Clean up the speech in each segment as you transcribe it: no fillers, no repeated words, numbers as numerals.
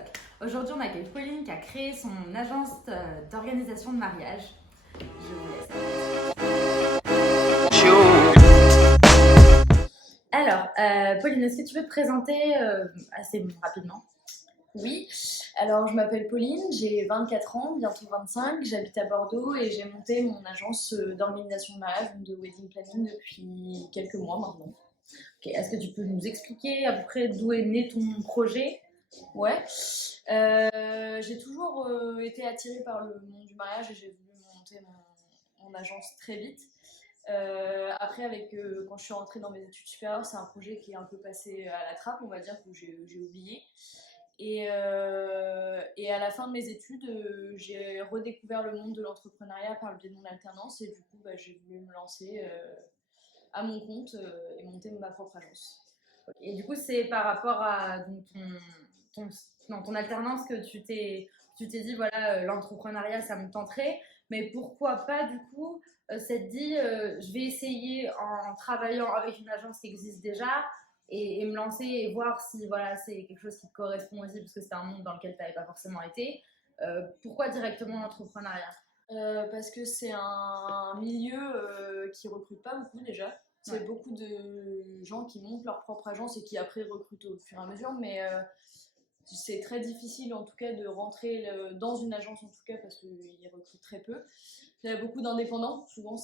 Talk. Aujourd'hui, on accueille Pauline qui a créé son agence d'organisation de mariage. Je vous laisse. Alors, Pauline, est-ce que tu peux te présenter assez rapidement? Oui, alors je m'appelle Pauline, j'ai 24 ans, bientôt 25, j'habite à Bordeaux et j'ai monté mon agence d'organisation de mariage, de wedding planning depuis quelques mois maintenant. Ok, est-ce que tu peux nous expliquer à peu près d'où est né ton projet? Ouais, j'ai toujours été attirée par le monde du mariage et j'ai voulu monter mon agence très vite. Après, quand je suis rentrée dans mes études supérieures, c'est un projet qui est un peu passé à la trappe, on va dire, que j'ai oublié. Et à la fin de mes études, j'ai redécouvert le monde de l'entrepreneuriat par le biais de mon alternance et du coup, j'ai voulu me lancer à mon compte et monter ma propre agence. Et du coup, c'est par rapport à donc, dans ton alternance que tu t'es dit, voilà, l'entrepreneuriat, ça me tenterait, mais pourquoi pas, du coup, s'être dit, je vais essayer en travaillant avec une agence qui existe déjà et me lancer et voir si voilà, c'est quelque chose qui te correspond aussi, parce que c'est un monde dans lequel tu n'avais pas forcément été. Pourquoi directement l'entrepreneuriat? Parce que c'est un milieu qui recrute pas beaucoup déjà. C'est beaucoup de gens qui montent leur propre agence et qui après recrutent au fur et à mesure, mais c'est très difficile en tout cas de rentrer dans une agence en tout cas parce qu'ils recrutent très peu. Il y a beaucoup d'indépendants, souvent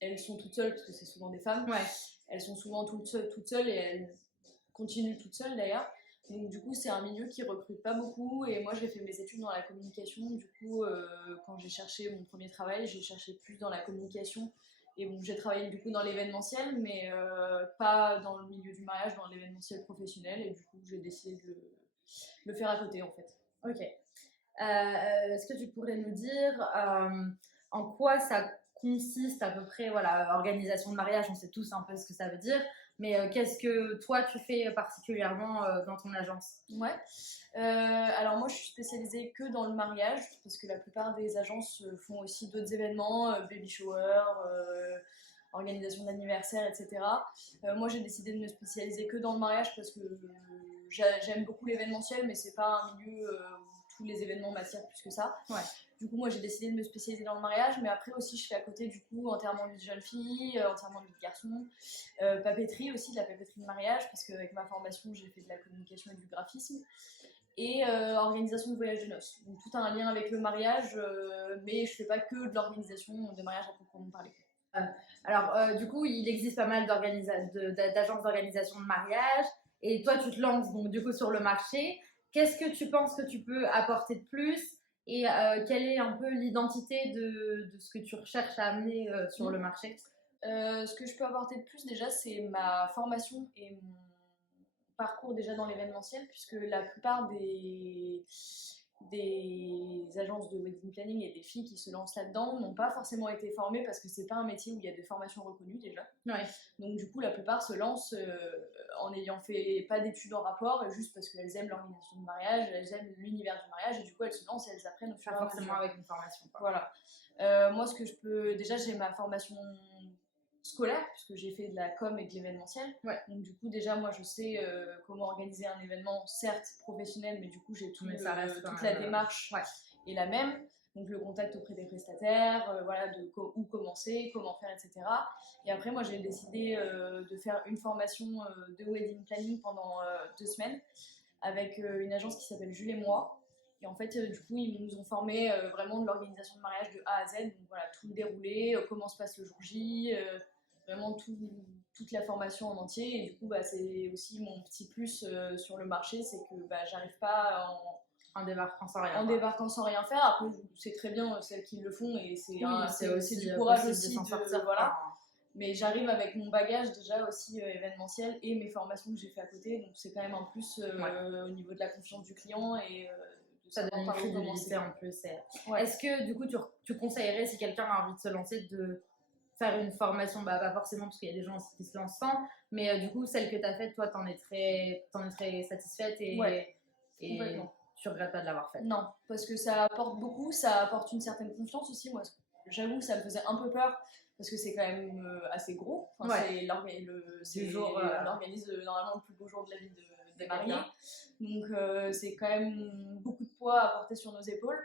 elles sont toutes seules parce que c'est souvent des femmes. Ouais. Elles sont souvent toutes seules et elles continuent toutes seules d'ailleurs. Donc du coup c'est un milieu qui recrute pas beaucoup et moi j'ai fait mes études dans la communication. Du coup quand j'ai cherché mon premier travail, j'ai cherché plus dans la communication. Et bon, j'ai travaillé du coup dans l'événementiel, mais pas dans le milieu du mariage, dans l'événementiel professionnel. Et du coup, j'ai décidé de le faire à côté, en fait. Ok. Est-ce que tu pourrais nous dire en quoi ça consiste à peu près, voilà, organisation de mariage, on sait tous un peu ce que ça veut dire, mais qu'est-ce que toi tu fais particulièrement dans ton agence? Ouais. Alors moi je suis spécialisée que dans le mariage parce que la plupart des agences font aussi d'autres événements, baby shower, organisation d'anniversaire, etc. Moi j'ai décidé de me spécialiser que dans le mariage parce que j'aime beaucoup l'événementiel mais c'est pas un milieu où tous les événements m'attirent plus que ça. Ouais. Du coup moi j'ai décidé de me spécialiser dans le mariage mais après aussi je fais à côté du coup enterrement de vie de jeune fille, enterrement de vie de garçon, papeterie aussi, de la papeterie de mariage parce qu'avec ma formation j'ai fait de la communication et du graphisme et organisation de voyage de noces. Donc tout a un lien avec le mariage, mais je fais pas que de l'organisation des mariages à proprement parler. Alors, du coup, il existe pas mal d'agences d'organisation de mariage, et toi, tu te lances donc du coup sur le marché. Qu'est-ce que tu penses que tu peux apporter de plus, et quelle est un peu l'identité de ce que tu recherches à amener sur le marché? Ce que je peux apporter de plus déjà, c'est ma formation et mon parcours déjà dans l'événementiel, puisque la plupart des agences de wedding planning et des filles qui se lancent là-dedans n'ont pas forcément été formées parce que c'est pas un métier où il y a des formations reconnues déjà. Ouais. Donc du coup la plupart se lancent en n'ayant fait pas d'études en rapport, juste parce qu'elles aiment l'organisation de mariage, elles aiment l'univers du mariage et du coup elles se lancent et elles apprennent au fur et à mesure. Pas forcément avec une formation, quoi. Voilà. Moi ce que je peux, déjà j'ai ma formation scolaire puisque j'ai fait de la com et de l'événementiel. Ouais. Donc du coup déjà moi je sais comment organiser un événement certes professionnel mais du coup j'ai toute la démarche est la même. Donc le contact auprès des prestataires, voilà, où commencer, comment faire, etc. Et après moi j'ai décidé de faire une formation de wedding planning pendant 2 semaines avec une agence qui s'appelle Jules et moi. Et en fait, du coup, ils nous ont formés vraiment de l'organisation de mariage de A à Z. Donc voilà, tout le déroulé, comment se passe le jour J, vraiment toute la formation en entier. Et du coup, c'est aussi mon petit plus sur le marché, c'est que j'arrive pas en débarquant sans rien. En débarquant sans rien faire. Après, c'est très bien celles qui le font et c'est aussi du courage aussi de s'en sortir. Voilà. Mais j'arrive avec mon bagage déjà aussi événementiel et mes formations que j'ai fait à côté. Donc c'est quand même un plus au niveau de la confiance du client et ça donne une crédibilité en plus. Ouais. Est-ce que du coup tu conseillerais, si quelqu'un a envie de se lancer, de faire une formation, pas forcément parce qu'il y a des gens aussi qui se lancent sans, mais du coup celle que tu as faite, toi t'en es très satisfaite et tu regrettes pas de l'avoir faite? Non, parce que ça apporte beaucoup, ça apporte une certaine confiance aussi. Moi j'avoue que ça me faisait un peu peur parce que c'est quand même assez gros. Enfin, on organise normalement le plus beau jour de la vie des mariés. Donc c'est quand même beaucoup de poids à porter sur nos épaules.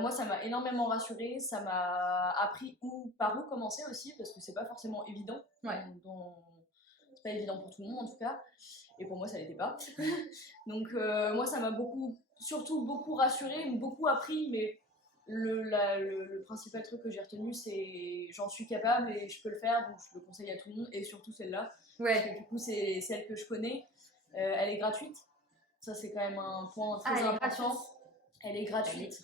Moi, ça m'a énormément rassurée, ça m'a appris par où commencer aussi, parce que c'est pas forcément évident. C'est pas évident pour tout le monde en tout cas, et pour moi ça l'était pas. Donc moi ça m'a surtout beaucoup rassurée, beaucoup appris, mais le principal truc que j'ai retenu, c'est j'en suis capable et je peux le faire, donc je le conseille à tout le monde, et surtout celle-là. Parce que, du coup c'est celle que je connais, elle est gratuite, ça c'est quand même un point très important. Elle est gratuite.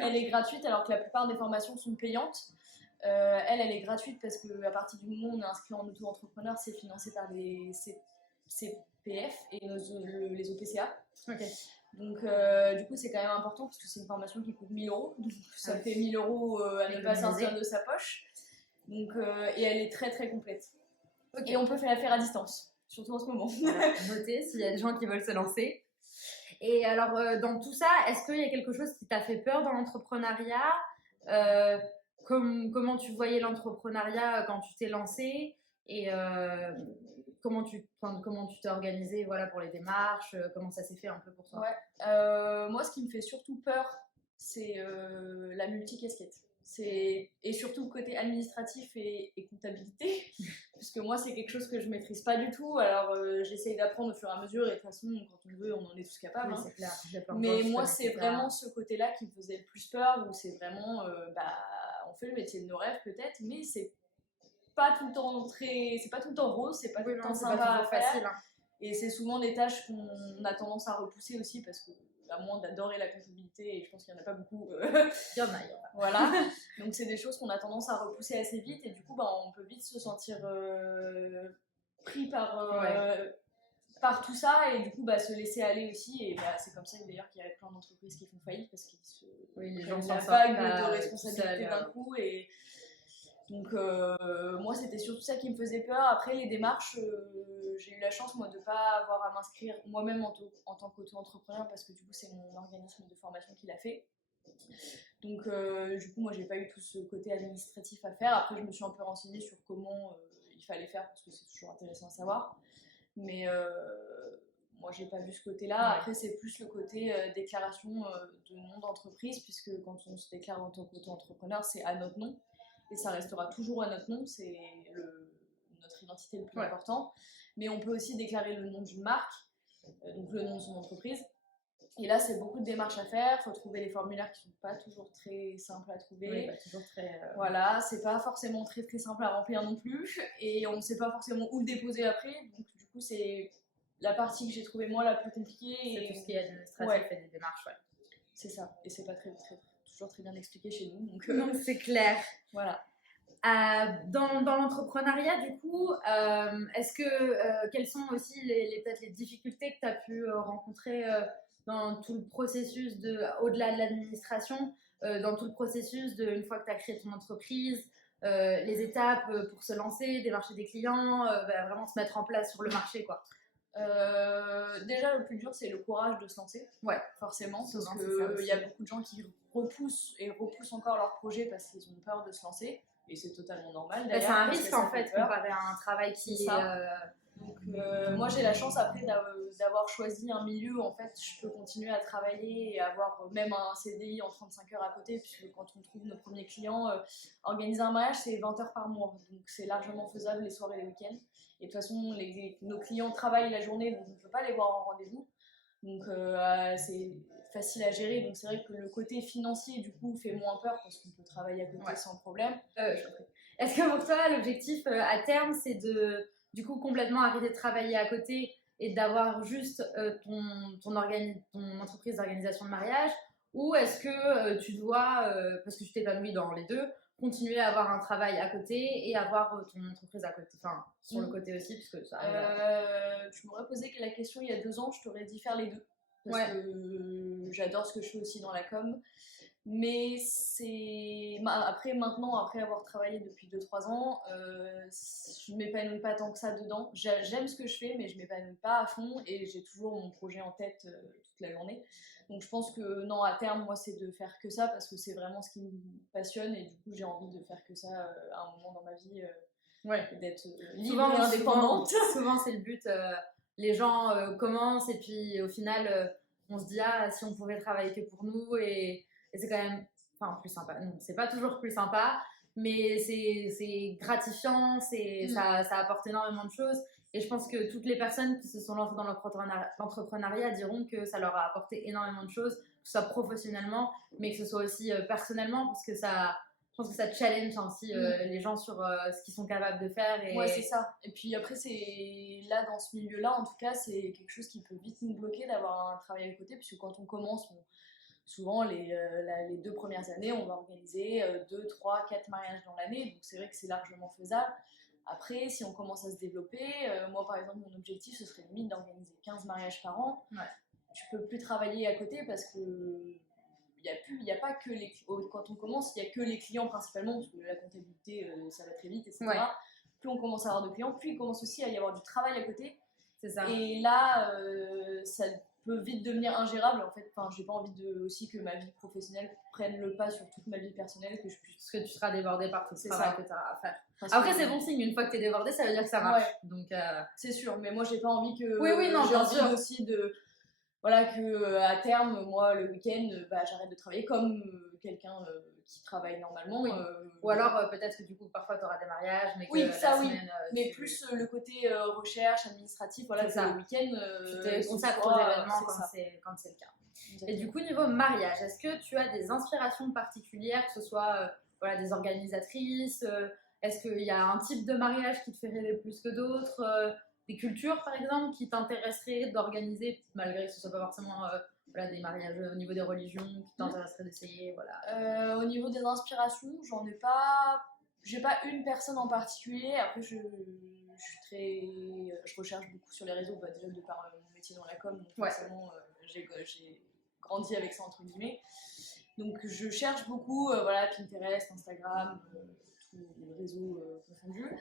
Elle est gratuite alors que la plupart des formations sont payantes. Elle est gratuite parce qu'à partir du moment où on est inscrit en auto-entrepreneur, c'est financé par les CPF et les OPCA. Donc du coup c'est quand même important parce que c'est une formation qui coûte 1 000 €, donc ça fait 1 000 € à ne pas sortir de sa poche. Donc, et elle est très très complète. Et on peut la faire à distance, surtout en ce moment. Notez s'il y a des gens qui veulent se lancer. Et alors, dans tout ça, est-ce qu'il y a quelque chose qui t'a fait peur dans l'entrepreneuriat? Comment tu voyais l'entrepreneuriat quand tu t'es lancée? Et comment tu t'es organisée, voilà, pour les démarches? Comment ça s'est fait un peu pour toi? Moi, ce qui me fait surtout peur, c'est la multicasquette. Et surtout le côté administratif et comptabilité, puisque moi c'est quelque chose que je maîtrise pas du tout. Alors j'essaye d'apprendre au fur et à mesure, et de toute façon quand on veut on en est tous capables. Oui, c'est clair. Mais moi c'est vraiment ce côté-là qui me faisait le plus peur, où c'est vraiment on fait le métier de nos rêves peut-être, mais c'est pas tout le temps rose, c'est pas tout le temps sympa à faire. Facile, hein. Et c'est souvent des tâches qu'on a tendance à repousser aussi, parce que à moins d'adorer la comptabilité, et je pense qu'il n'y en a pas beaucoup. Il y en a. Voilà. Donc c'est des choses qu'on a tendance à repousser assez vite, et du coup on peut vite se sentir pris par tout ça, et du coup se laisser aller aussi. Et c'est comme ça d'ailleurs qu'il y a plein d'entreprises qui font faillite, parce qu'ils les gens la vague de responsabilité d'un coup. Et donc moi c'était surtout ça qui me faisait peur. Après les démarches, j'ai eu la chance moi de pas avoir à m'inscrire moi-même en tant qu'auto-entrepreneur, parce que du coup c'est mon organisme de formation qui l'a fait. Donc du coup moi j'ai pas eu tout ce côté administratif à faire. Après je me suis un peu renseignée sur comment il fallait faire, parce que c'est toujours intéressant à savoir, mais moi j'ai pas vu ce côté là. Après c'est plus le côté déclaration de nom d'entreprise, puisque quand on se déclare en tant qu'auto-entrepreneur, c'est à notre nom, et ça restera toujours à notre nom, c'est notre identité le plus important. Mais on peut aussi déclarer le nom d'une marque, donc le nom de son entreprise. Et là, c'est beaucoup de démarches à faire. Il faut trouver les formulaires qui ne sont pas toujours très simples à trouver. Oui, pas toujours très. Voilà, c'est pas forcément très très simple à remplir non plus. Et on ne sait pas forcément où le déposer après. Donc, du coup, c'est la partie que j'ai trouvée moi la plus compliquée. C'est tout ce qui est administratif et des démarches, C'est ça. Et c'est pas toujours très bien expliqué chez nous. Donc, c'est clair. Voilà. Dans l'entrepreneuriat, du coup, est-ce que quelles sont aussi peut-être les difficultés que tu as pu rencontrer dans tout le processus au-delà de l'administration, dans tout le processus une fois que tu as créé ton entreprise, les étapes pour se lancer, démarcher des clients, vraiment se mettre en place sur le marché, quoi? Déjà le plus dur c'est le courage de se lancer, forcément, parce qu'il y a beaucoup de gens qui repoussent encore leur projet parce qu'ils ont peur de se lancer, et c'est totalement normal. C'est un risque en fait comparé à un travail qui est... Donc moi j'ai la chance après d'avoir choisi un milieu où en fait je peux continuer à travailler et avoir même un CDI en 35 heures à côté, puisque quand on trouve nos premiers clients, organiser un mariage c'est 20 heures par mois, donc c'est largement faisable les soirs et les week-ends. Et de toute façon nos clients travaillent la journée, donc on ne peut pas les voir en rendez-vous, donc c'est facile à gérer. Donc c'est vrai que le côté financier du coup fait moins peur, parce qu'on peut travailler à côté sans problème. Est-ce que pour toi l'objectif à terme c'est de du coup complètement arrêter de travailler à côté et d'avoir juste ton entreprise d'organisation de mariage, ou est-ce que tu dois, parce que tu t'épanouis dans les deux, continuer à avoir un travail à côté et avoir ton entreprise à côté, enfin sur le côté aussi, puisque ça arrive tu m'aurais posé la question il y a 2 ans, je t'aurais dit faire les deux, parce que j'adore ce que je fais aussi dans la com. Mais après avoir travaillé depuis 2-3 ans, je m'épanouis pas tant que ça dedans. J'aime ce que je fais, mais je m'épanouis pas à fond, et j'ai toujours mon projet en tête toute la journée. Donc je pense que non, à terme, moi c'est de faire que ça, parce que c'est vraiment ce qui me passionne, et du coup j'ai envie de faire que ça à un moment dans ma vie, d'être libre et indépendante. Souvent c'est le but. les gens commencent et puis au final, on se dit ah si on pouvait travailler que pour nous et c'est quand même enfin plus sympa. Non, c'est pas toujours plus sympa, mais c'est gratifiant, ça apporte énormément de choses. Et je pense que toutes les personnes qui se sont lancées dans l'entrepreneuriat diront que ça leur a apporté énormément de choses, que ce soit professionnellement, mais que ce soit aussi personnellement, parce que je pense que ça challenge aussi les gens sur ce qu'ils sont capables de faire. Ouais, c'est ça. Et puis après, c'est là, dans ce milieu-là, en tout cas, c'est quelque chose qui peut vite nous bloquer d'avoir un travail à côté, puisque quand on commence, souvent les 2 premières années, on va organiser 2, 3, 4 mariages dans l'année, donc c'est vrai que c'est largement faisable. Après, si on commence à se développer, moi par exemple, mon objectif, ce serait limite d'organiser 15 mariages par an. Ouais. Tu peux plus travailler à côté parce que il y a pas que quand on commence, il n'y a que les clients principalement, parce que la comptabilité, ça va très vite, etc. Ouais. Plus on commence à avoir de clients, plus il commence aussi à y avoir du travail à côté. C'est ça. Et là, ça peut vite devenir ingérable. En fait, j'ai pas envie aussi que ma vie professionnelle prenne le pas sur toute ma vie personnelle, parce que tu seras débordée par tout ce travail que tu as à faire. Après, c'est bon signe, une fois que tu es débordée, ça veut dire que ça marche. Ouais. Donc, c'est sûr, mais moi, j'ai pas envie que. Oui, non, j'ai envie aussi de. Voilà, qu'à terme, moi, le week-end, j'arrête de travailler comme quelqu'un qui travaille normalement. Oui. Ou alors, peut-être que du coup, parfois, tu auras des mariages, mais que oui, ça, la oui. semaine... mais plus le côté recherche, administratif, voilà, que le week-end... tu te consacres aux événements quand c'est le cas. Exactement. Et du coup, niveau mariage, est-ce que tu as des inspirations particulières, que ce soit voilà, des organisatrices est-ce qu'il y a un type de mariage qui te fait rêver plus que d'autres des cultures, par exemple, qui t'intéresseraient d'organiser, malgré que ce soit pas forcément voilà, des mariages au niveau des religions, qui t'intéresseraient d'essayer, voilà. Au niveau des inspirations, j'en ai pas... J'ai pas une personne en particulier. Après, je recherche beaucoup sur les réseaux, déjà de par mon métier dans la com, donc forcément, j'ai grandi avec ça, entre guillemets. Donc, je cherche beaucoup, voilà, Pinterest, Instagram, tous les réseaux confondus.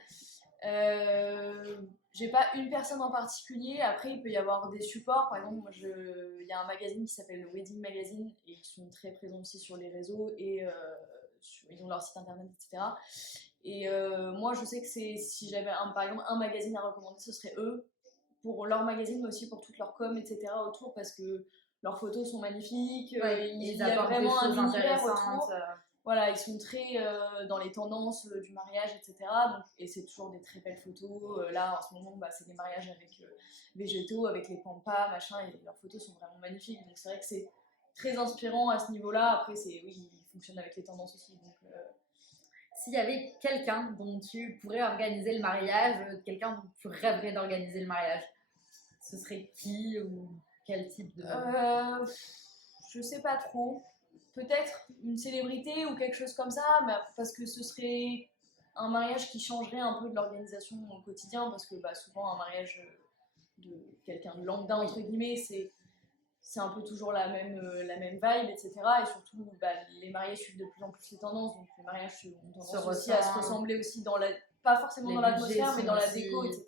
J'ai pas une personne en particulier. Après, il peut y avoir des supports. Par exemple, il y a un magazine qui s'appelle le Wedding Magazine et ils sont très présents aussi sur les réseaux et ils ont leur site internet, etc. Et moi, je sais que si j'avais par exemple un magazine à recommander, ce serait eux, pour leur magazine, mais aussi pour toute leur com, etc. autour, parce que leurs photos sont magnifiques. Il y a vraiment un univers autour. Voilà, ils sont très dans les tendances du mariage, etc. Donc, et c'est toujours des très belles photos. Là, en ce moment, c'est des mariages avec végétaux, avec les pampas, machin, et leurs photos sont vraiment magnifiques. Donc c'est vrai que c'est très inspirant à ce niveau-là. Après, ils fonctionnent avec les tendances aussi. Donc, s'il y avait quelqu'un dont tu pourrais organiser le mariage, quelqu'un dont tu rêverais d'organiser le mariage, ce serait qui ou quel type de... je sais pas trop. Peut-être une célébrité ou quelque chose comme ça, mais parce que ce serait un mariage qui changerait un peu de l'organisation au quotidien, parce que souvent un mariage de quelqu'un de lambda, entre guillemets, c'est un peu toujours la même vibe, etc. Et surtout, les mariés suivent de plus en plus les tendances, donc les mariages ont tendance aussi à se ressembler aussi, pas forcément dans l'atmosphère, mais dans la déco, etc.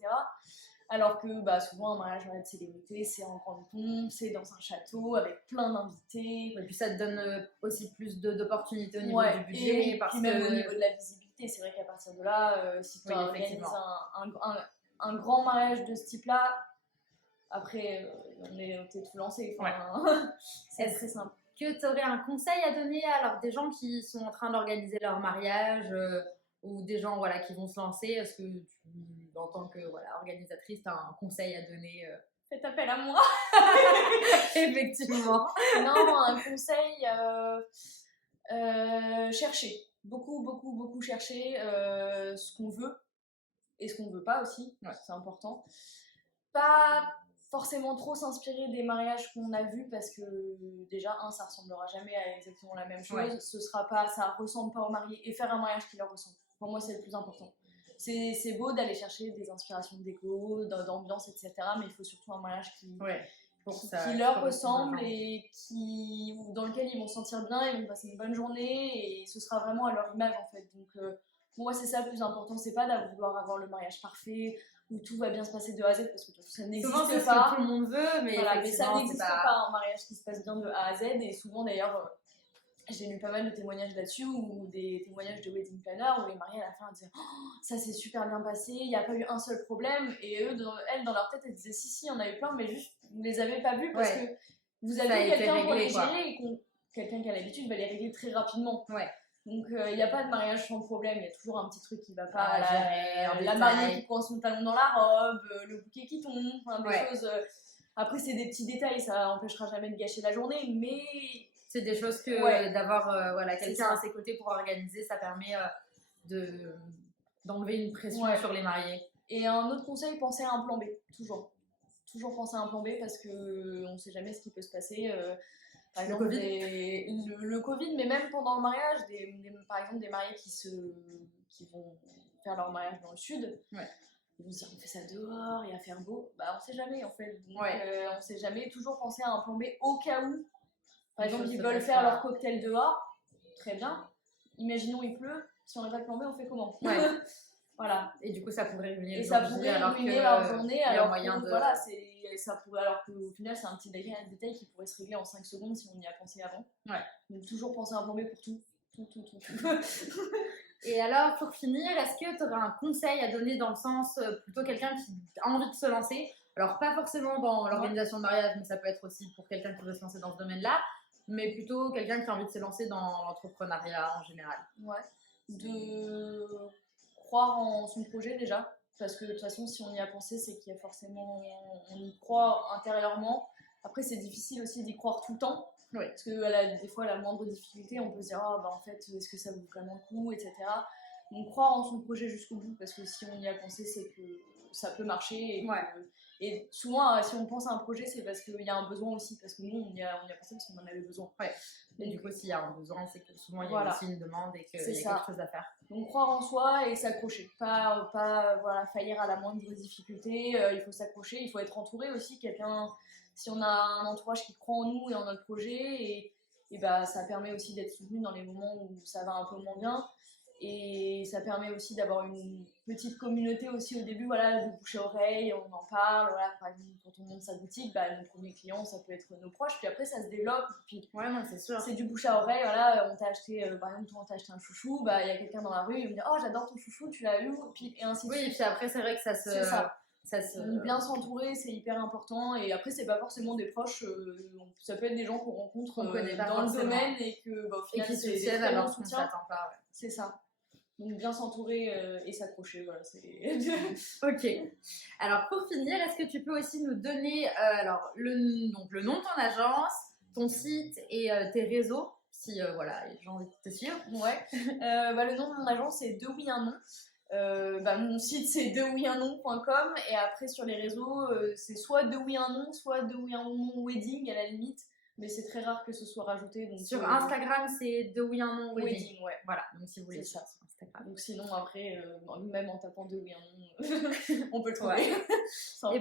Alors que souvent un mariage de célébrité, c'est en grande pompe, c'est dans un château avec plein d'invités. Et puis ça te donne aussi plus d'opportunités au niveau du budget. Et puis même au niveau de la visibilité, c'est vrai qu'à partir de là, si tu organises un grand mariage de ce type-là, après on est tout lancé. C'est très simple. Que tu aurais un conseil à donner alors des gens qui sont en train d'organiser leur mariage ou des gens qui vont se lancer, est-ce que tu, en tant que organisatrice, tu as un conseil à donner Faites appel à moi. Effectivement. Non, un conseil, chercher. Beaucoup chercher ce qu'on veut et ce qu'on veut pas aussi, c'est important. Pas forcément trop s'inspirer des mariages qu'on a vus parce que déjà, ça ressemblera jamais à exactement la même chose, ça ressemble pas au marié et faire un mariage qui leur ressemble. Pour moi, c'est le plus important. C'est beau d'aller chercher des inspirations de déco, d'ambiance, etc. Mais il faut surtout un mariage qui leur ressemble et dans lequel ils vont se sentir bien, ils vont passer une bonne journée et ce sera vraiment à leur image en fait. Donc pour moi, c'est ça le plus important. C'est pas de vouloir avoir le mariage parfait où tout va bien se passer de A à Z parce que ça n'existe pas. C'est ce que tout le monde veut, mais ça n'existe pas un mariage qui se passe bien de A à Z. Et souvent d'ailleurs, j'ai lu pas mal de témoignages là-dessus, ou des témoignages de wedding planner où les mariés à la fin disaient oh, ça s'est super bien passé, il n'y a pas eu un seul problème, et elles dans leur tête elles disaient si on a eu plein, mais juste vous les avez pas vus parce que vous avez quelqu'un pour les gérer, et quelqu'un qui a l'habitude va les régler très rapidement. Donc il n'y a pas de mariage sans problème, il y a toujours un petit truc qui va pas, la mariée qui prend son talon dans la robe, le bouquet qui tombe, des choses. Après c'est des petits détails, ça empêchera jamais de gâcher la journée, mais c'est des choses que d'avoir quelqu'un à ses côtés pour organiser, ça permet d'enlever une pression sur les mariés. Et un autre conseil, pensez à un plan B, toujours penser à un plan B, parce que on sait jamais ce qui peut se passer. Par exemple, le Covid, mais même pendant le mariage, par exemple des mariés qui vont faire leur mariage dans le sud, ils vont se dire on fait ça dehors, il va faire beau, on sait jamais en fait. Donc on sait jamais, toujours penser à un plan B au cas où. Par exemple, ils veulent faire leur cocktail dehors, très bien. Imaginons il pleut, si on n'a pas de plan B, on fait comment? Voilà. Et du coup, ça pourrait ruiner leur journée, alors qu'au final, c'est un petit détail qui pourrait se régler en 5 secondes si on y a pensé avant. Donc, toujours penser à un plan B pour tout. Et alors, pour finir, est-ce que tu aurais un conseil à donner dans le sens, plutôt quelqu'un qui a envie de se lancer? Alors, pas forcément dans l'organisation de mariage, mais ça peut être aussi pour quelqu'un qui veut se lancer dans ce domaine-là, mais plutôt quelqu'un qui a envie de se lancer dans l'entrepreneuriat en général. De croire en son projet déjà, parce que de toute façon si on y a pensé c'est qu'il y a forcément, on y croit intérieurement. Après c'est difficile aussi d'y croire tout le temps, parce que des fois à la moindre difficulté on peut se dire en fait est-ce que ça vaut vraiment le coup, etc. Donc croire en son projet jusqu'au bout, parce que si on y a pensé c'est que ça peut marcher, et souvent si on pense à un projet c'est parce qu'il y a un besoin aussi, parce que nous on y a pensé parce qu'on en avait besoin. Mais du coup, s'il y a un besoin, c'est que souvent il y a aussi une demande et qu'il y a quelque chose à faire. Donc croire en soi et s'accrocher. Pas faillir à la moindre difficulté. Il faut s'accrocher, il faut être entouré aussi. Si on a un entourage qui croit en nous et en notre projet, et ça permet aussi d'être soutenu dans les moments où ça va un peu moins bien. Et ça permet aussi d'avoir une petite communauté aussi au début, de bouche à oreille, on en parle, par exemple quand on monte sa boutique, nos premiers clients ça peut être nos proches, puis après ça se développe, puis c'est sûr, c'est du bouche à oreille, on t'a acheté, par exemple toi on t'a acheté un chouchou, il y a quelqu'un dans la rue, il me dit oh j'adore ton chouchou, tu l'as eu, et ainsi de suite. Et puis après c'est vrai que ça se... Bien s'entourer c'est hyper important, et après c'est pas forcément des proches, ça peut être des gens qu'on rencontre dans le domaine et que au final qui soutiennent alors qu'on s'attend pas. C'est ça. Donc bien s'entourer et s'accrocher, Ok. Alors pour finir, est-ce que tu peux aussi nous donner le nom de ton agence, ton site et tes réseaux, si j'ai envie de te suivre? Le nom de mon agence c'est Deux Oui Un Non. Mon site c'est deuxouiunnon.com, et après sur les réseaux c'est soit Deux Oui Un Non, soit Deux Oui Un Non Wedding à la limite. Mais c'est très rare que ce soit rajouté. Donc sur Instagram, c'est Deux Oui Un Non Wedding. Voilà, donc si vous voulez ça. Sur Instagram. Donc sinon, après, même en tapant Deux Oui Un Non, on peut le trouver. Et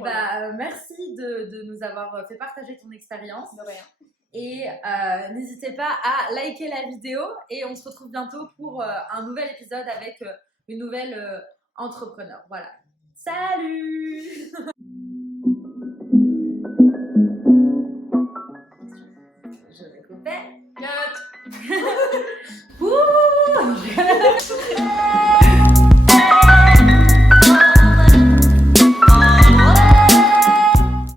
merci de nous avoir fait partager ton expérience. De rien. Et n'hésitez pas à liker la vidéo. Et on se retrouve bientôt pour un nouvel épisode avec une nouvelle entrepreneur. Voilà. Salut!